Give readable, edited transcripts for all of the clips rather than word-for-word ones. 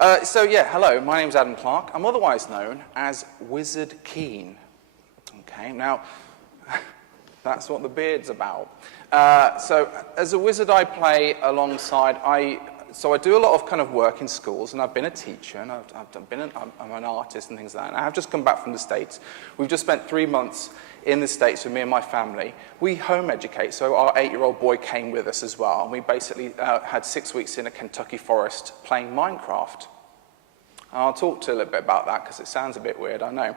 Yeah, hello, my name's Adam Clarke. I'm otherwise known as Wizard Keen. Okay, now, that's what the beard's about. So as a wizard, I play alongside, So I do a lot of kind of work in schools, and I've been a teacher, and I'm an artist and things like that. And I have just come back from the States. We've just spent 3 months in the States with me and my family. We home educate, so our 8-year-old boy came with us as well, and we basically had 6 weeks in a Kentucky forest playing Minecraft. And I'll talk to you a little bit about that because it sounds a bit weird, I know.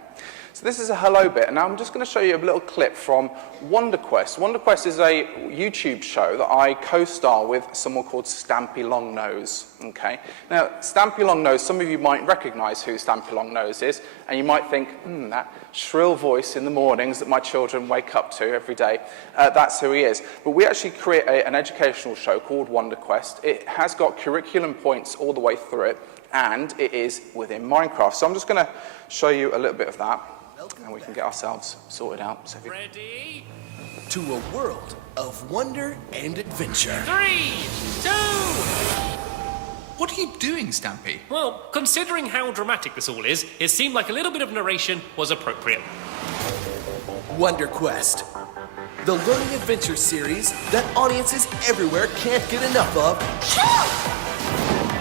So this is a hello bit, and now I'm just going to show you a little clip from WonderQuest. WonderQuest is a YouTube show that I co-star with someone called Stampy Longnose. Okay. Now, Stampy Longnose, some of you might recognize who Stampy Longnose is, and you might think, that shrill voice in the mornings that my children wake up to every day, that's who he is. But we actually create an educational show called WonderQuest. It has got curriculum points all the way through it, and it is within Minecraft. So I'm just going to show you a little bit of that, and we can get ourselves sorted out. So Ready? To a world of wonder and adventure. 3, 2... What are you doing, Stampy? Well, considering how dramatic this all is, it seemed like a little bit of narration was appropriate. WonderQuest, the learning adventure series that audiences everywhere can't get enough of,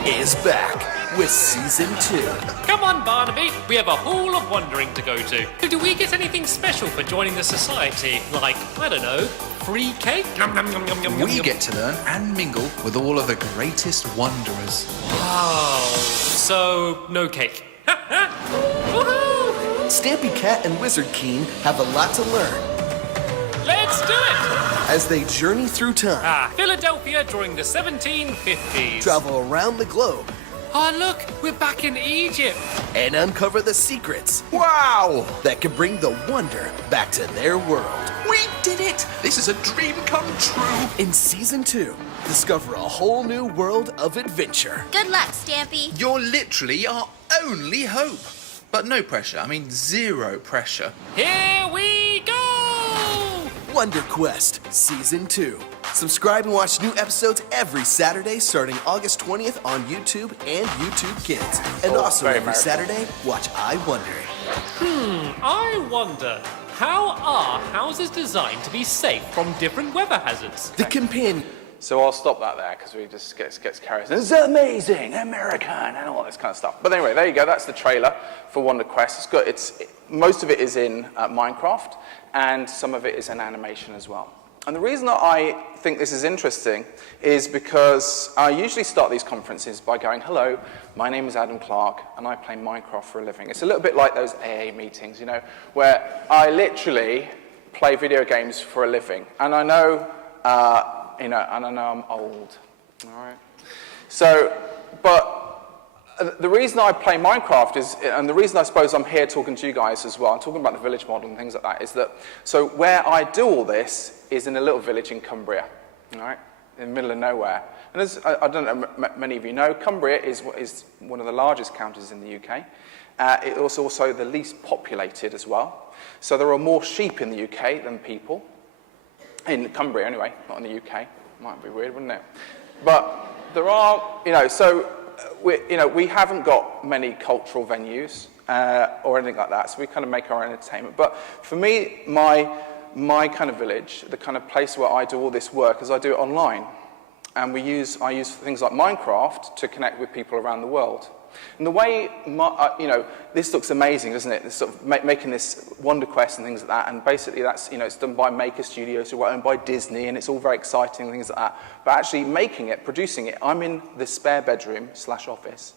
is back with Season 2. Come on, Barnaby, we have a Hall of Wondering to go to. Do we get anything special for joining the society? Like, I don't know, free cake? Nom, nom, nom, nom, nom, We nom. get to learn and mingle with all of the greatest wanderers. Oh, so no cake. Woohoo! Stampy Cat and Wizard Keen have a lot to learn Let's do it! as they journey through time, Philadelphia during the 1750s. travel around the globe, Oh, look, we're back in Egypt. and uncover the secrets Wow! that can bring the wonder back to their world. We did it! This is a dream come true! In Season 2, discover a whole new world of adventure. Good luck, Stampy. You're literally our only hope. But no pressure. I mean, zero pressure. Here we go! WonderQuest Season 2. Subscribe and watch new episodes every Saturday starting August 20th on YouTube and YouTube Kids. And also very every American. Saturday, watch I Wonder. I wonder, how are houses designed to be safe from different weather hazards? The Companion. So I'll stop that there because we just gets carried. It's amazing, American, and all this kind of stuff. But anyway, there you go. That's the trailer for WonderQuest. It's good. Most of it is in Minecraft, and some of it is in animation as well. And the reason that I think this is interesting is because I usually start these conferences by going, hello, my name is Adam Clarke, and I play Minecraft for a living. It's a little bit like those AA meetings, where I literally play video games for a living. And I know, and I know I'm old, all right? So, but the reason I play Minecraft is, and the reason I suppose I'm here talking to you guys as well, I'm talking about the village model and things like that, is that, so where I do all this is in a little village in Cumbria, all right, in the middle of nowhere. And as I don't know, many of you know, Cumbria is one of the largest counties in the UK. It is also the least populated as well. So there are more sheep in the UK than people. In Cumbria, anyway, not in the UK. Might be weird, wouldn't it? But there are, so we haven't got many cultural venues or anything like that, so we kind of make our own entertainment. But for me, my kind of village, the kind of place where I do all this work, is I do it online. And I use things like Minecraft to connect with people around the world. And the way, this looks amazing, doesn't it? This sort of making this WonderQuest and things like that. And basically that's, it's done by Maker Studios, who are owned by Disney, and it's all very exciting and things like that. But actually making it, producing it, I'm in the spare bedroom / office,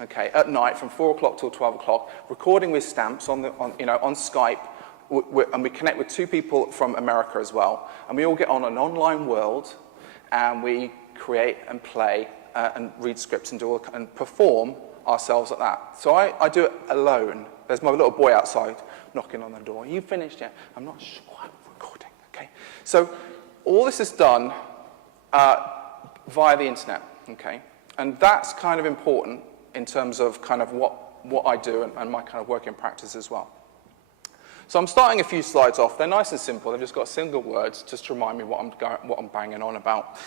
okay, at night from 4 o'clock till 12 o'clock, recording with Stamps on Skype, and we connect with 2 people from America as well. And we all get on an online world, and we create and play and read scripts and perform ourselves like that. So I do it alone. There's my little boy outside knocking on the door. You finished yet? I'm not sure. I'm recording. Okay. So all this is done via the internet. Okay. And that's kind of important in terms of kind of what I do and my kind of work in practice as well. So I'm starting a few slides off. They're nice and simple. They've just got single words just to remind me what I'm banging on about.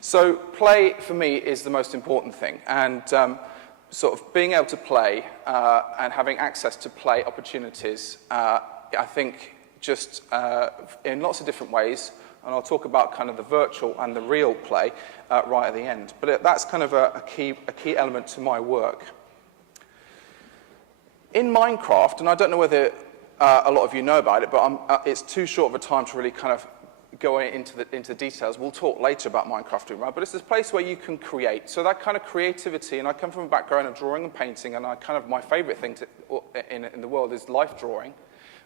So play, for me, is the most important thing. And sort of being able to play and having access to play opportunities, I think just in lots of different ways, and I'll talk about kind of the virtual and the real play right at the end. But that's kind of a key element to my work. In Minecraft, and I don't know whether a lot of you know about it, but it's too short of a time to really kind of go into the details. We'll talk later about Minecraft, right? But it's this place where you can create. So that kind of creativity, and I come from a background of drawing and painting, and my favorite thing in the world is life drawing.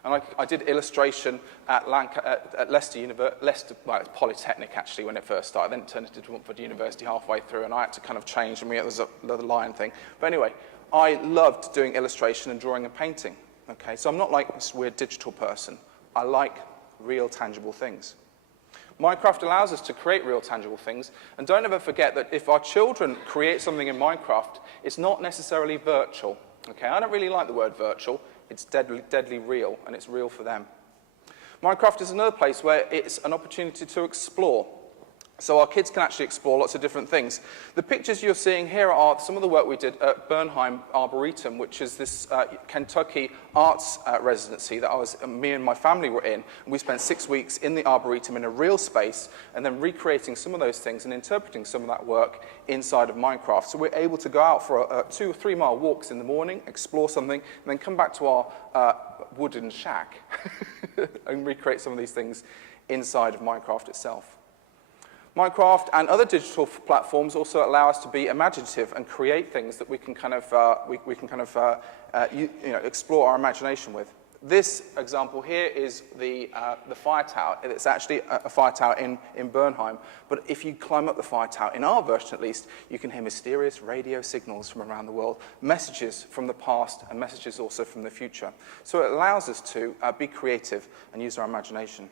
And I did illustration at Leicester University, well, it's Polytechnic actually when it first started, then it turned into Watford University halfway through, and I had to kind of change, and it was the lion thing. But anyway, I loved doing illustration and drawing and painting. Okay, so I'm not like this weird digital person. I like real tangible things. Minecraft allows us to create real tangible things, and don't ever forget that if our children create something in Minecraft, it's not necessarily virtual. Okay, I don't really like the word virtual. It's deadly real, and it's real for them. Minecraft is another place where it's an opportunity to explore. So our kids can actually explore lots of different things. The pictures you're seeing here are some of the work we did at Bernheim Arboretum, which is this Kentucky arts residency that me and my family were in. And we spent 6 weeks in the Arboretum in a real space, and then recreating some of those things and interpreting some of that work inside of Minecraft. So we're able to go out for 2 or 3 mile walks in the morning, explore something, and then come back to our wooden shack and recreate some of these things inside of Minecraft itself. Minecraft and other digital platforms also allow us to be imaginative and create things that we can kind of explore our imagination with. This example here is the fire tower. It's actually a fire tower in Bernheim, but if you climb up the fire tower, in our version at least, you can hear mysterious radio signals from around the world, messages from the past and messages also from the future. So it allows us to be creative and use our imagination.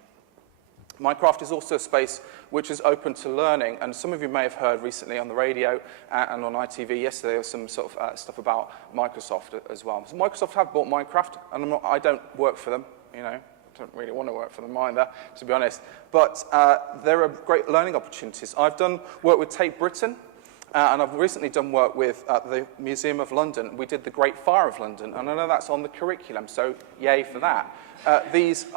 Minecraft is also a space which is open to learning, and some of you may have heard recently on the radio and on ITV yesterday there was some sort of stuff about Microsoft as well. So Microsoft have bought Minecraft, and I don't work for them, don't really want to work for them either, to be honest, but there are great learning opportunities. I've done work with Tate Britain, and I've recently done work with the Museum of London. We did the Great Fire of London, and I know that's on the curriculum, so yay for that. These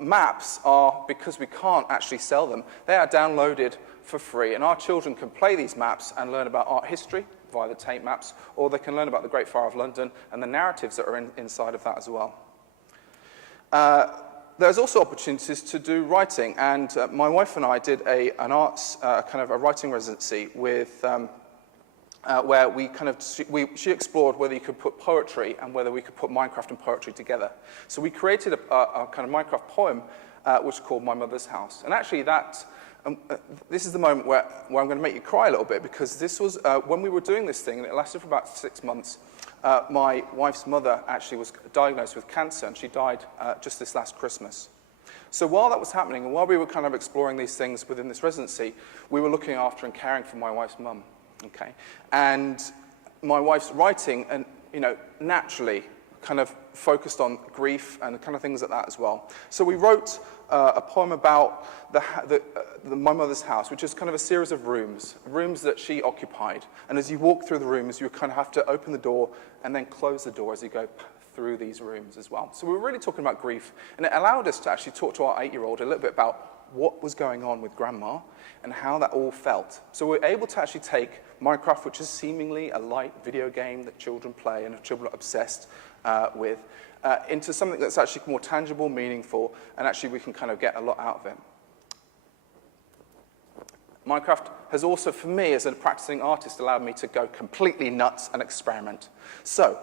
maps are, because we can't actually sell them, they are downloaded for free, and our children can play these maps and learn about art history via the Tate maps, or they can learn about the Great Fire of London and the narratives that are inside of that as well. There's also opportunities to do writing, and my wife and I did an arts, kind of a writing residency with where she explored whether you could put poetry and whether we could put Minecraft and poetry together. So we created a kind of Minecraft poem which is called My Mother's House. And actually this is the moment where I'm going to make you cry a little bit, because this was when we were doing this thing, and it lasted for about 6 months. My wife's mother actually was diagnosed with cancer, and she died just this last Christmas. So while that was happening, and while we were kind of exploring these things within this residency, we were looking after and caring for my wife's mum. Okay, and my wife's writing, and naturally, kind of focused on grief and kind of things like that as well. So we wrote a poem about my mother's house, which is kind of a series of rooms that she occupied. And as you walk through the rooms, you kind of have to open the door and then close the door as you go through these rooms as well. So we were really talking about grief, and it allowed us to actually talk to our 8-year-old a little bit about what was going on with Grandma and how that all felt. So we're able to actually take Minecraft, which is seemingly a light video game that children play and children are obsessed with, into something that's actually more tangible, meaningful, and actually we can kind of get a lot out of it. Minecraft has also, for me, as a practicing artist, allowed me to go completely nuts and experiment. So,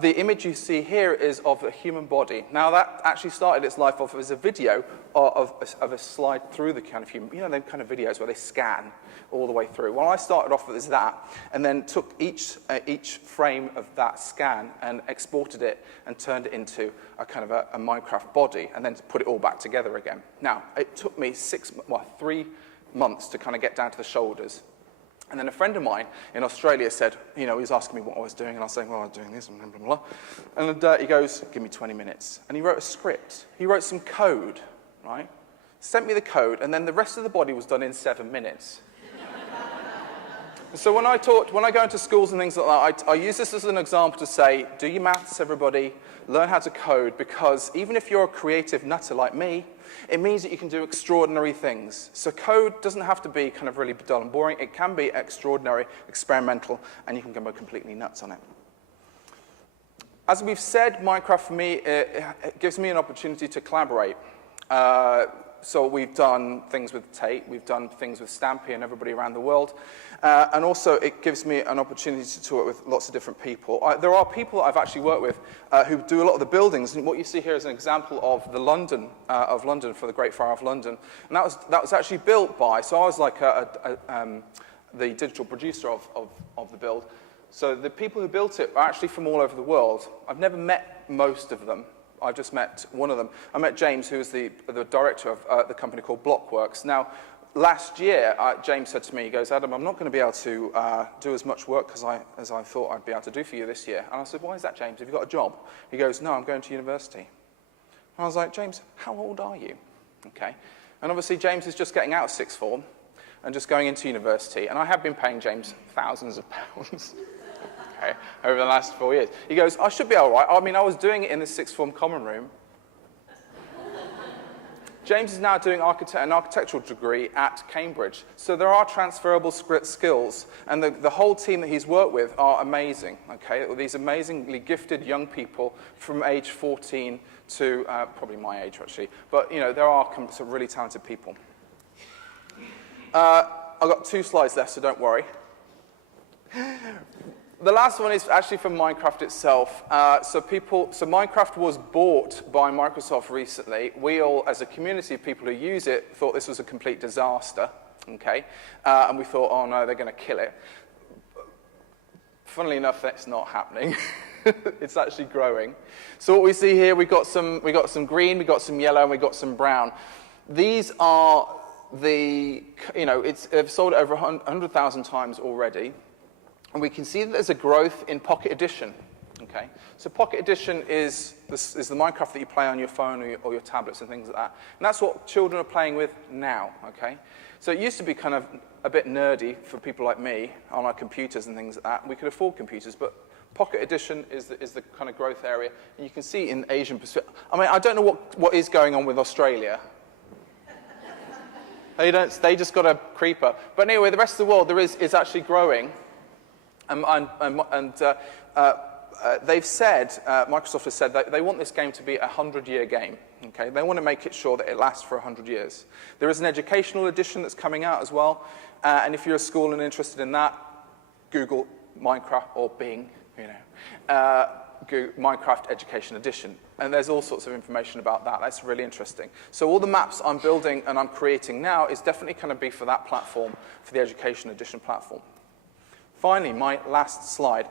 the image you see here is of a human body. Now, that actually started its life off as a video of a slide through the kind of human, them kind of videos where they scan all the way through. Well, I started off as that, and then took each frame of that scan and exported it and turned it into a kind of a Minecraft body, and then put it all back together again. Now, it took me 3 months to kind of get down to the shoulders. And then a friend of mine in Australia said, he was asking me what I was doing, and I was saying, well, I was doing this, and blah, blah, blah. And he goes, give me 20 minutes. And he wrote a script. He wrote some code, right? Sent me the code, and then the rest of the body was done in 7 minutes. So when I go into schools and things like that, I use this as an example to say, do your maths, everybody, learn how to code, because even if you're a creative nutter like me, it means that you can do extraordinary things. So code doesn't have to be kind of really dull and boring. It can be extraordinary, experimental, and you can go completely nuts on it. As we've said, Minecraft for me, it gives me an opportunity to collaborate. So we've done things with Tate, we've done things with Stampy and everybody around the world. And also it gives me an opportunity to talk with lots of different people. There are people that I've actually worked with who do a lot of the buildings. And what you see here is an example of the London for the Great Fire of London. And that was actually built by, so I was like the digital producer of the build. So the people who built it are actually from all over the world. I've never met most of them. I've just met one of them. I met James, who is the director of the company called Blockworks. Now, last year, James said to me, he goes, Adam, I'm not going to be able to do as much work as I thought I'd be able to do for you this year. And I said, why is that, James? Have you got a job? He goes, no, I'm going to university. And I was like, James, how old are you? Okay. And obviously, James is just getting out of sixth form and just going into university. And I have been paying James thousands of pounds. Okay, over the last 4 years. He goes, I should be all right. I mean, I was doing it in the sixth form common room. James is now doing an architectural degree at Cambridge. So there are transferable skills. And the whole team that he's worked with are amazing. Okay, these amazingly gifted young people from age 14 to probably my age, actually. But, you know, there are some really talented people. I've got 2 slides left, so don't worry. The last one is actually from Minecraft itself. So Minecraft was bought by Microsoft recently. We all, as a community of people who use it, thought this was a complete disaster. Okay, and we thought, oh no, they're going to kill it. Funnily enough, that's not happening. It's actually growing. So what we see here, we got some green, we got some yellow, and we got some brown. These are they've sold over 100,000 times already. And we can see that there's a growth in Pocket Edition. Okay, so Pocket Edition is the Minecraft that you play on your phone or your tablets and things like that. And that's what children are playing with now. Okay, so it used to be kind of a bit nerdy for people like me on our computers and things like that. We could afford computers, but Pocket Edition is the kind of growth area. And you can see in Asian Pacific. I mean, I don't know what is going on with Australia. They just got a creeper. But anyway, the rest of the world is actually growing. They've said, Microsoft has said, that they want this game to be a 100-year game. Okay? They want to make it sure that it lasts for 100 years. There is an educational edition that's coming out as well. And if you're a school and interested in that, Google Minecraft or Bing, Google Minecraft Education Edition. And there's all sorts of information about that. That's really interesting. So all the maps I'm building and I'm creating now is definitely going to be for that platform, for the Education Edition platform. Finally, my last slide.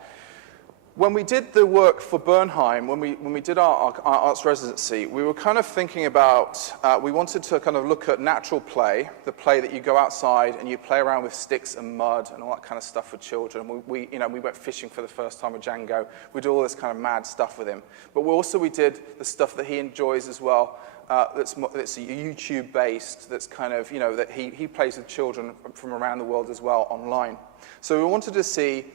When we did the work for Bernheim, when we did our arts residency, we were kind of thinking about, we wanted to kind of look at natural play, the play that you go outside and you play around with sticks and mud and all that kind of stuff with children. We went fishing for the first time with Django. We did all this kind of mad stuff with him. But we did the stuff that he enjoys as well, that's YouTube-based, that's kind of, that he plays with children from around the world as well online. So we wanted to see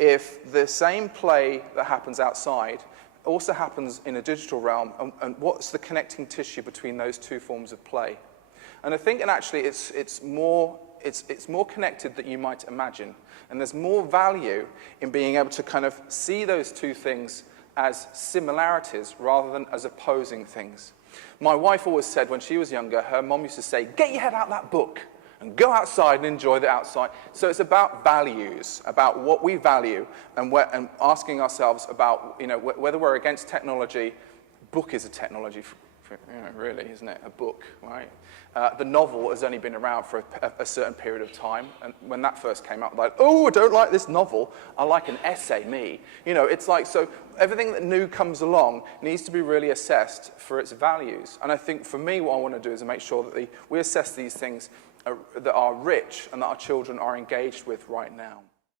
if the same play that happens outside also happens in a digital realm, and what's the connecting tissue between those 2 forms of play. And I think, and actually, it's more connected than you might imagine. And there's more value in being able to kind of see those 2 things as similarities rather than as opposing things. My wife always said when she was younger, her mom used to say, get your head out that book and go outside and enjoy the outside. So it's about values, about what we value, and asking ourselves about whether we're against technology. Book is a technology, really, isn't it? A book, right? The novel has only been around for a certain period of time, and when that first came out, like, oh, I don't like this novel. I like an essay, me. It's like, so everything that new comes along needs to be really assessed for its values. And I think for me, what I want to do is make sure that we assess these things that are rich and that our children are engaged with right now.